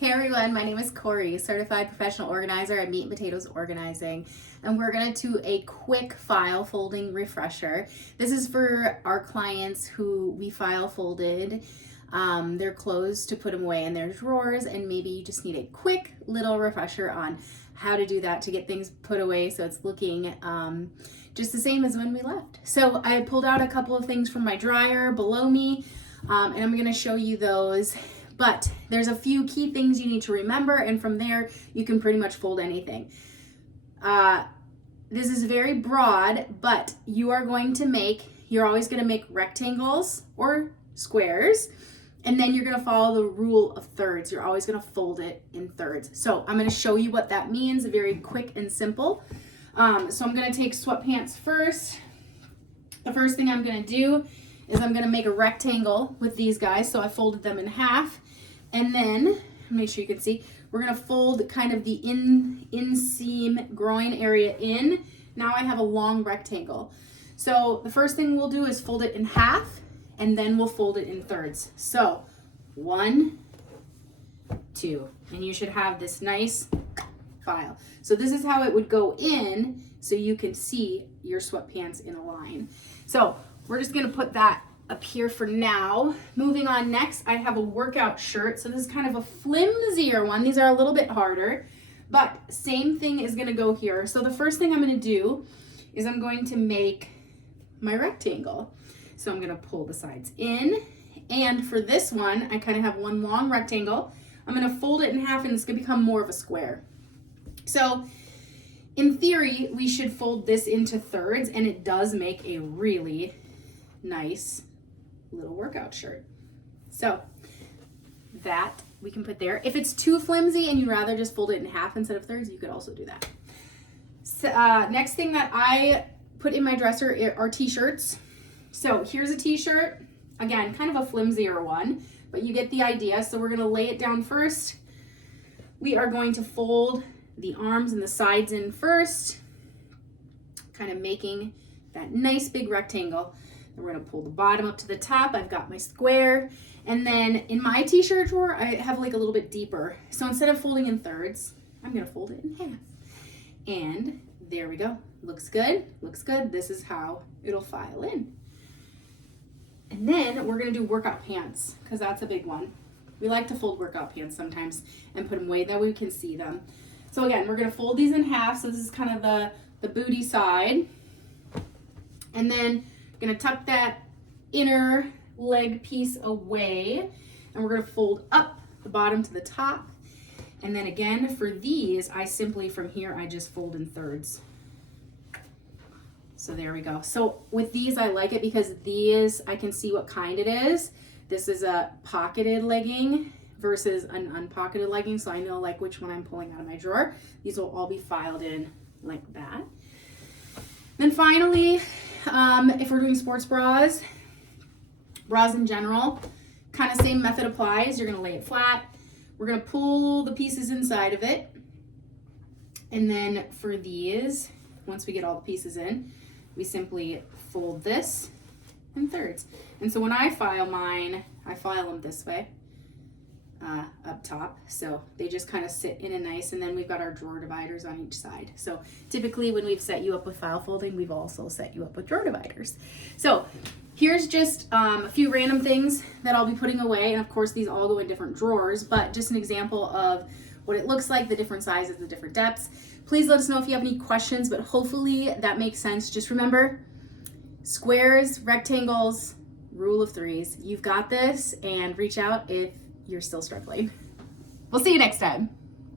Hey everyone, my name is Corey, certified professional organizer at Meat and Potatoes Organizing, and we're going to do a quick file folding refresher. This is for our clients who we file folded their clothes to put them away in their drawers, and maybe you just need a quick little refresher on how to do that to get things put away so it's looking just the same as when we left. So I pulled out a couple of things from my dryer below me, and I'm going to show you those. But there's a few key things you need to remember, and from there, you can pretty much fold anything. This is very broad, but you're always gonna make rectangles or squares, and then you're gonna follow the rule of thirds. You're always gonna fold it in thirds. So I'm gonna show you what that means, very quick and simple. So I'm gonna take sweatpants first. The first thing I'm gonna do is I'm gonna make a rectangle with these guys. So I folded them in half. And then, make sure you can see, we're gonna fold kind of the inseam groin area in. Now I have a long rectangle. So the first thing we'll do is fold it in half, and then we'll fold it in thirds. So 1, 2, and you should have this nice file. So this is how it would go in, so you can see your sweatpants in a line. So we're just gonna put that up here for now. Moving on, next I have a workout shirt. So this is kind of a flimsier one. These are a little bit harder, but same thing is gonna go here. So the first thing I'm gonna do is I'm going to make my rectangle. So I'm gonna pull the sides in, and for this one, I kind of have one long rectangle. I'm gonna fold it in half, and it's gonna become more of a square. So in theory, we should fold this into thirds, and it does make a really nice little workout shirt. So that we can put there. If it's too flimsy and you'd rather just fold it in half instead of thirds, you could also do that. So, next thing that I put in my dresser are t-shirts. So here's a t-shirt. Again, kind of a flimsier one, but you get the idea. So we're gonna lay it down first. We are going to fold the arms and the sides in first, kind of making that nice big rectangle. And we're gonna pull the bottom up to the top. I've got my square. And then in my t-shirt drawer, I have like a little bit deeper. So instead of folding in thirds, I'm gonna fold it in half. And there we go. Looks good, looks good. This is how it'll file in. And then we're gonna do workout pants, because that's a big one. We like to fold workout pants sometimes and put them away that way we can see them. So again, we're gonna fold these in half. So this is kind of the booty side. And then gonna tuck that inner leg piece away, and we're gonna fold up the bottom to the top. And then again, for these, I simply from here, I just fold in thirds. So there we go. So with these, I like it because these, I can see what kind it is. This is a pocketed legging versus an unpocketed legging, so I know like which one I'm pulling out of my drawer. These will all be filed in like that. Then finally, if we're doing sports bras in general, kind of same method applies. You're gonna lay it flat. We're gonna pull the pieces inside of it. And then for these, once we get all the pieces in, we simply fold this in thirds. And so when I file mine, I file them this way, up top. So they just kind of sit in a nice, and then we've got our drawer dividers on each side. So typically when we've set you up with file folding, we've also set you up with drawer dividers. So here's just a few random things that I'll be putting away. And of course, these all go in different drawers, but just an example of what it looks like, the different sizes, the different depths. Please let us know if you have any questions, but hopefully that makes sense. Just remember, squares, rectangles, rule of threes. You've got this, and reach out if you're still struggling. We'll see you next time.